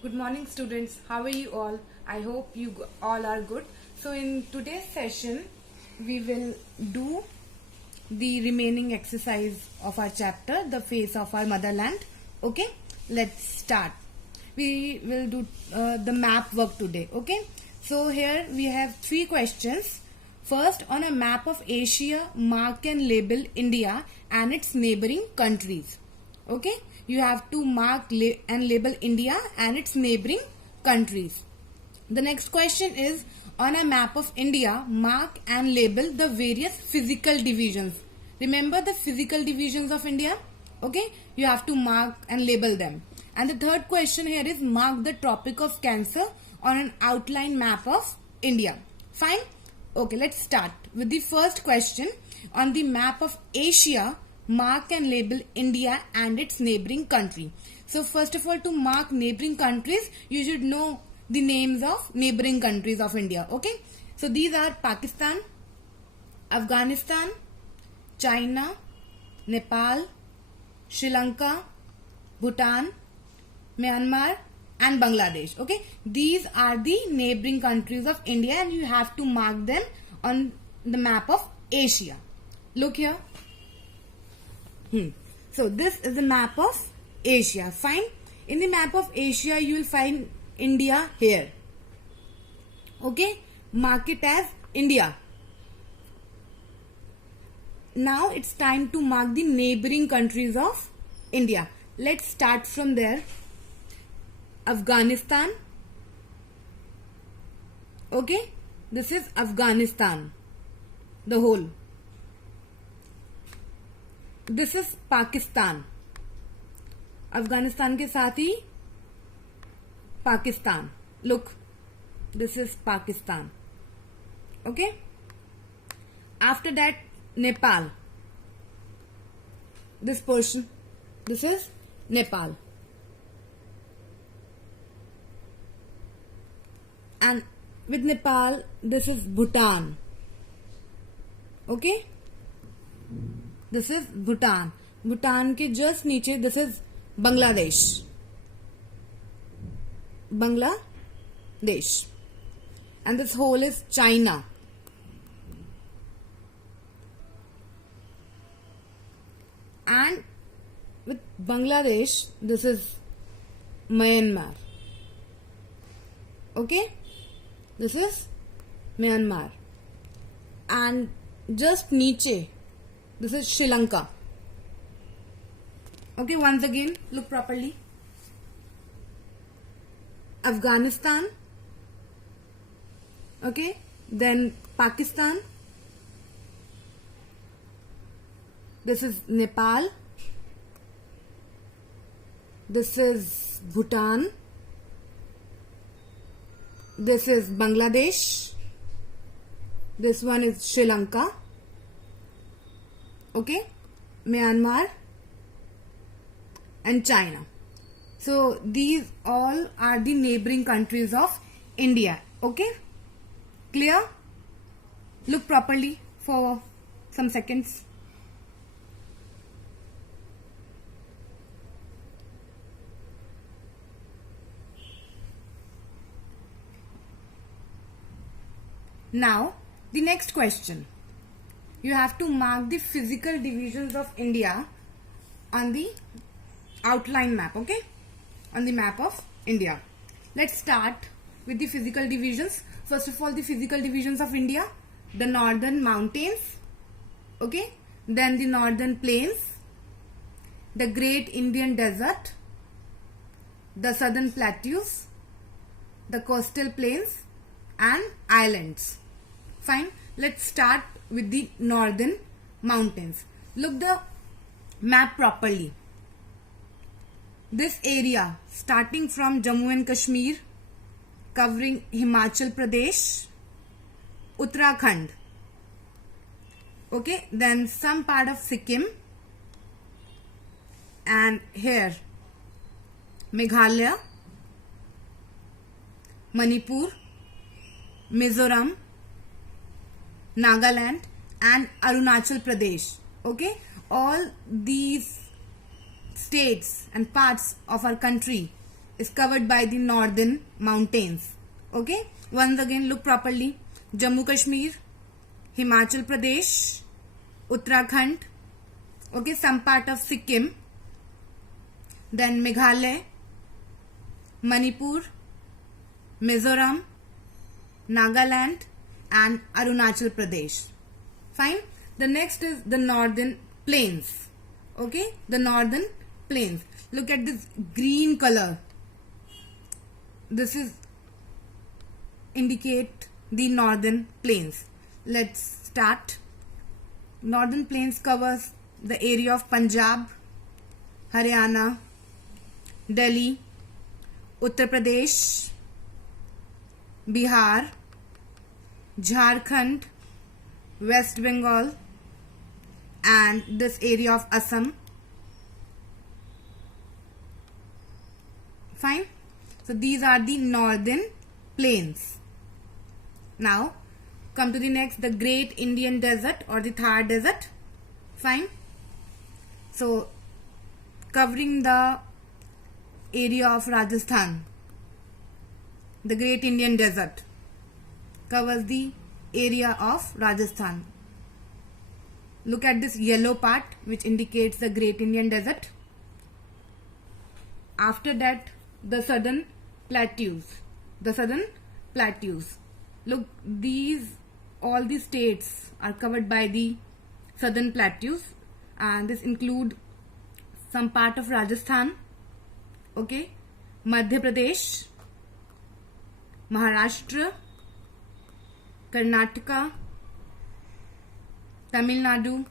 Good morning, students. How are you all? I hope you all are good. So in today's session, we will do the remaining exercise of our chapter, The Face of Our Motherland. Okay, let's start. We will do the map work today. Okay, so here we have 3 questions. First, on a map of Asia, mark and label India and its neighboring countries. Okay, you have to mark and label India and its neighboring countries. The next question is, on a map of India, mark and label the various physical divisions. Remember the physical divisions of India? Okay, you have to mark and label them. And the third question here is, mark the Tropic of Cancer on an outline map of India. Fine? Okay, let's start with the first question. On the map of Asia, mark and label India and its neighboring country. So first of all, to mark neighboring countries, you should know the names of neighboring countries of India. Okay, so these are Pakistan, Afghanistan, China, Nepal, Sri Lanka, Bhutan, Myanmar and Bangladesh. Okay, these are the neighboring countries of India and you have to mark them on the map of Asia. Look here. So this is the map of Asia. Fine. In the map of Asia, you will find India here. Okay. Mark it as India. Now it's time to mark the neighboring countries of India. Let's start from there. Afghanistan. Okay. This is Afghanistan. The whole. This is Pakistan. Afghanistan के साथ ही Pakistan. Look, this is Pakistan. Okay. After that, Nepal. This portion. This is Nepal. And with Nepal, this is Bhutan. Okay. This is Bhutan. Bhutan के just नीचे this is Bangladesh. Bangladesh. And this whole is China. And with Bangladesh, this is Myanmar. Okay? This is Myanmar. And just नीचे, this is Sri Lanka. Okay, once again, look properly. Afghanistan. Okay, then Pakistan. This is Nepal. This is Bhutan. This is Bangladesh. This one is Sri Lanka. Okay, Myanmar and China. So these all are the neighboring countries of India. Okay, clear? Look properly for some seconds. Now the next question. You have to mark the physical divisions of India on the outline map, okay? On the map of India. Let's start with the physical divisions. First of all, the physical divisions of India. The northern mountains, okay? Then the northern plains, the great Indian desert, the southern plateaus, the coastal plains and islands. Fine. Let's start with the northern mountains. Look the map properly. This area starting from Jammu and Kashmir, covering Himachal Pradesh, Uttarakhand, okay, then some part of Sikkim, and here Meghalaya, Manipur, Mizoram, Nagaland and Arunachal Pradesh. Okay, all these states and parts of our country is covered by the northern mountains. Okay, once again look properly. Jammu Kashmir, Himachal Pradesh, Uttarakhand, okay, some part of Sikkim, then Meghalaya, Manipur, Mizoram, Nagaland and Arunachal Pradesh. Fine. The next is the northern plains. Okay, the northern plains. Look at this green color. This is indicate the northern plains. Let's start. Northern plains covers the area of Punjab, Haryana, Delhi, Uttar Pradesh, Bihar, Jharkhand, West Bengal and this area of Assam. Fine. So these are the northern plains. Now come to the next, the Great Indian Desert or the Thar Desert. Fine. So covering the area of Rajasthan, the Great Indian Desert covers the area of Rajasthan. Look at this yellow part which indicates the Great Indian Desert. After that, the southern plateaus. Look, all these states are covered by the southern plateaus, and this include some part of Rajasthan, okay, Madhya Pradesh, Maharashtra, Karnataka, Tamil Nadu,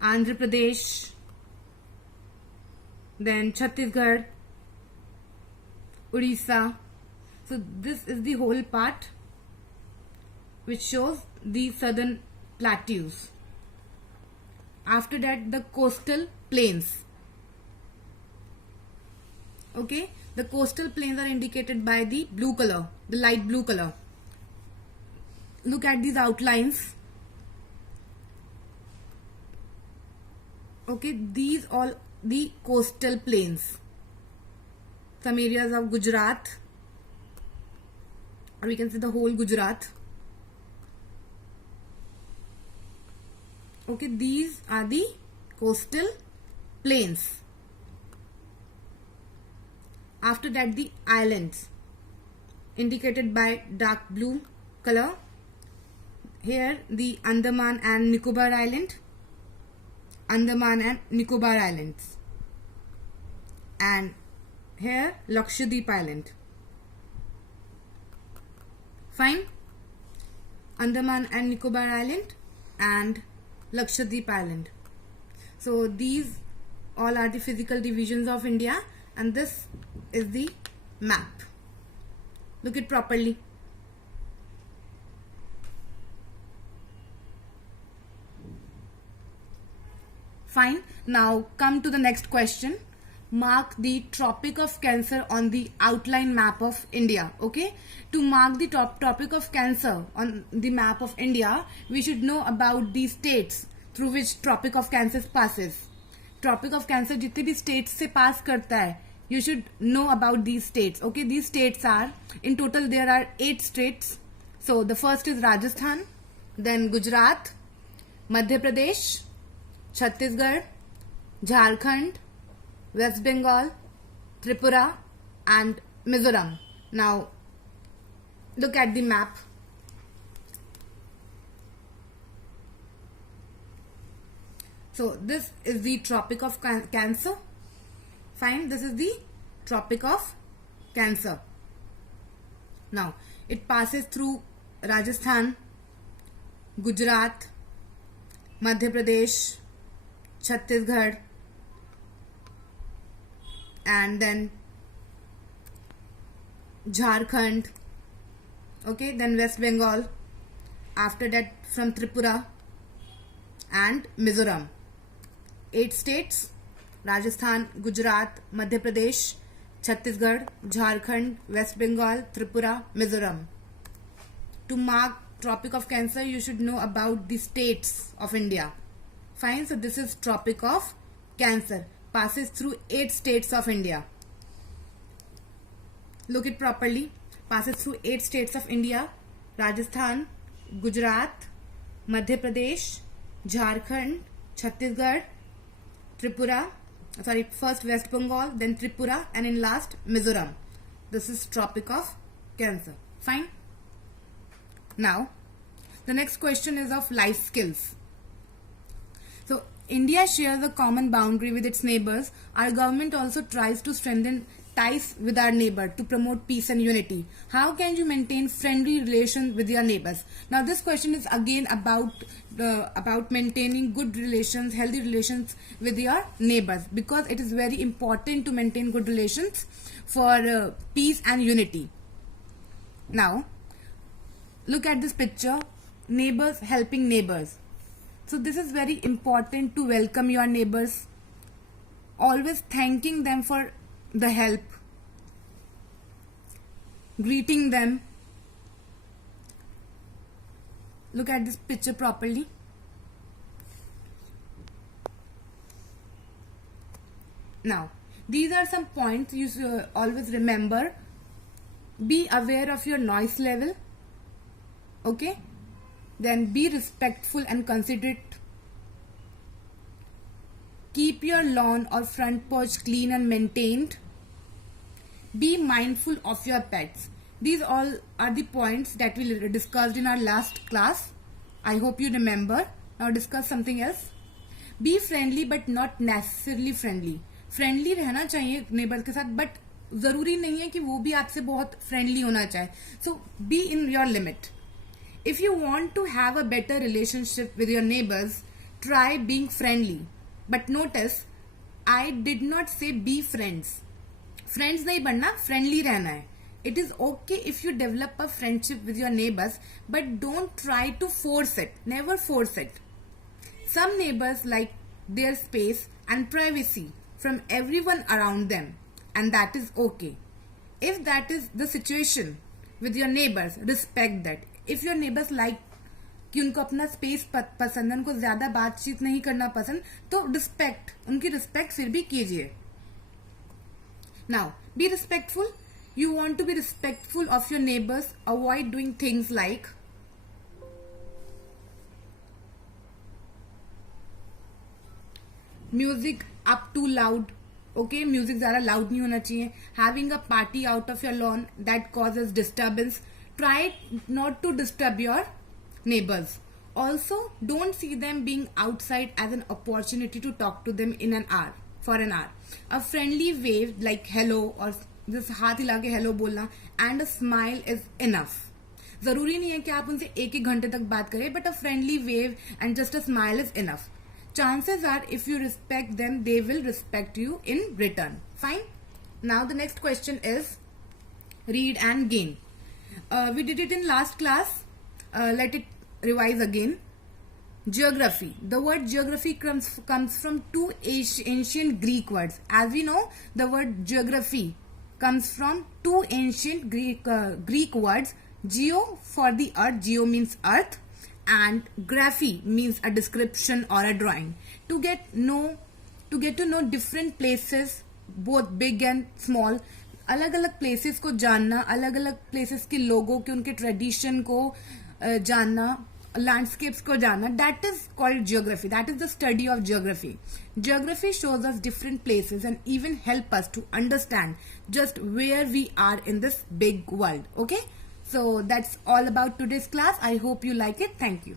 Andhra Pradesh, then Chhattisgarh, Odisha. So this is the whole part which shows the southern plateaus. After that, the coastal plains. Okay, the coastal plains are indicated by the blue color, the light blue color. Look at these outlines. Okay, these all the coastal plains. Some areas of Gujarat, or we can say the whole Gujarat. Okay, these are the coastal plains. After that, the islands indicated by dark blue color. Here the Andaman and Nicobar Island, Andaman and Nicobar Islands, and here Lakshadweep Island. Fine. Andaman and Nicobar Island and Lakshadweep Island. So these all are the physical divisions of India, and this is the map. Look it properly. Fine. Now come to the next question. Mark the Tropic of Cancer on the outline map of India. Okay, to mark the Tropic of Cancer on the map of India, we should know about the states through which Tropic of Cancer passes. Tropic of Cancer जितने भी states से pass करता है, you should know about these states. Okay, these states are, in total there are 8 states. So the first is Rajasthan, then Gujarat, Madhya Pradesh, Chhattisgarh, Jharkhand, West Bengal, Tripura and Mizoram. Now look at the map. So this is the Tropic of Cancer. Fine, this is the Tropic of Cancer. Now it passes through Rajasthan, Gujarat, Madhya Pradesh, Chhattisgarh, and then Jharkhand, okay, then West Bengal, after that from Tripura and Mizoram. 8 states: Rajasthan, Gujarat, Madhya Pradesh, Chhattisgarh, Jharkhand, West Bengal, Tripura, Mizoram. To mark Tropic of Cancer, you should know about the states of India. Fine, so this is Tropic of Cancer, passes through 8 states of India. Look it properly. Passes through 8 states of India: Rajasthan, Gujarat, Madhya Pradesh, Jharkhand, Chhattisgarh, first West Bengal, then Tripura, and in last Mizoram. This is Tropic of Cancer. Fine. Now, the next question is of life skills. So, India shares a common boundary with its neighbors. Our government also tries to strengthen ties with our neighbor to promote peace and unity. How can you maintain friendly relations with your neighbors? Now, this question is again about maintaining good relations, healthy relations with your neighbors, because it is very important to maintain good relations for peace and unity. Now, look at this picture. Neighbors helping neighbors. So this is very important to welcome your neighbors, always thanking them for the help, greeting them. Look at this picture properly. Now, these are some points you should always remember. Be aware of your noise level. Okay? Then be respectful and considerate. Keep your lawn or front porch clean and maintained. Be mindful of your pets. These all are the points that we discussed in our last class. I hope you remember. Now discuss something else. Be friendly but not necessarily friendly. Friendly रहना चाहिए neighbor के साथ, but जरूरी नहीं है कि वो भी आपसे बहुत friendly होना चाहे. So be in your limit. If you want to have a better relationship with your neighbors, try being friendly. But notice, I did not say be friends. Friends नहीं बनना, friendly रहना है. It is okay if you develop a friendship with your neighbors, but don't try to force it. Never force it. Some neighbors like their space and privacy from everyone around them, and that is okay. If that is the situation with your neighbors, respect that. If your neighbors like कि उनको अपना space पसंद है, उनको ज्यादा बातचीत नहीं करना पसंद, तो रिस्पेक्ट, उनकी रिस्पेक्ट फिर भी कीजिए. Now, be respectful. You want to be respectful of your neighbors. Avoid doing things like music up too loud. Okay, music ज़्यादा loud नहीं होना चाहिए. Having a party out of your lawn that causes disturbance. Try not to disturb your neighbors. Also, don't see them being outside as an opportunity to talk to them for an hour. A friendly wave like hello or just हाथ हिला के hello बोलना and a smile is enough. जरूरी नहीं है कि आप उनसे एक घंटे तक बात करें, but a friendly wave and just a smile is enough. Chances are, if you respect them, they will respect you in return. Fine. Now the next question is read and gain. We did it in last class. Let it revise again. Geography. The word geography comes from two ancient Greek words. As we know, the word geography comes from two ancient Greek words. Geo for the earth. Geo means earth. And graphy means a description or a drawing. To get to know different places, both big and small, अलग अलग places को जानना, अलग अलग places के लोगों के उनके ट्रेडिशन को जानना, लैंडस्केप्स को जानना, that is called geography. That is the study of geography. Geography shows us different places and even help us to understand just where we are in this big world. Okay, so that's all about today's class. I hope you like it. Thank you.